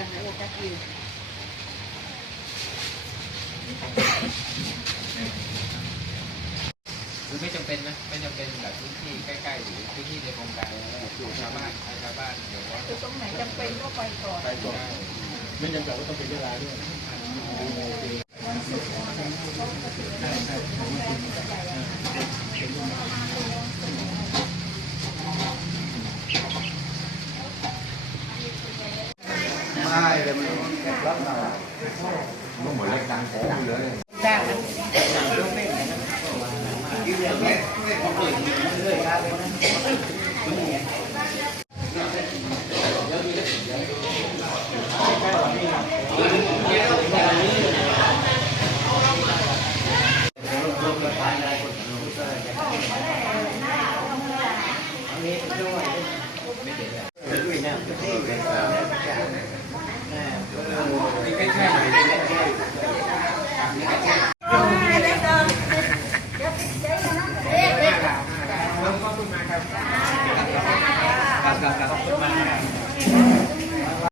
จะหายโอกาสอยู่คือไม่จำเป็นนะไม่จำเป็นแบบพื้นที่ใกล้ๆหรือพื้นที่ในโครงการอยู่ชาวบ้านเดี๋ยวว่าคือตรงไหนจำเป็นก็ไปก่อนไปก่อนไม่จำเป็นว่าต้องเป็นเวลาด้วยวันศุกร์เขาก็ถือว่าวันศุกร์เขาแฟนจะใหญ่ไม่เลยมันรับมามันหมดแรงดังของเลยได้ครับ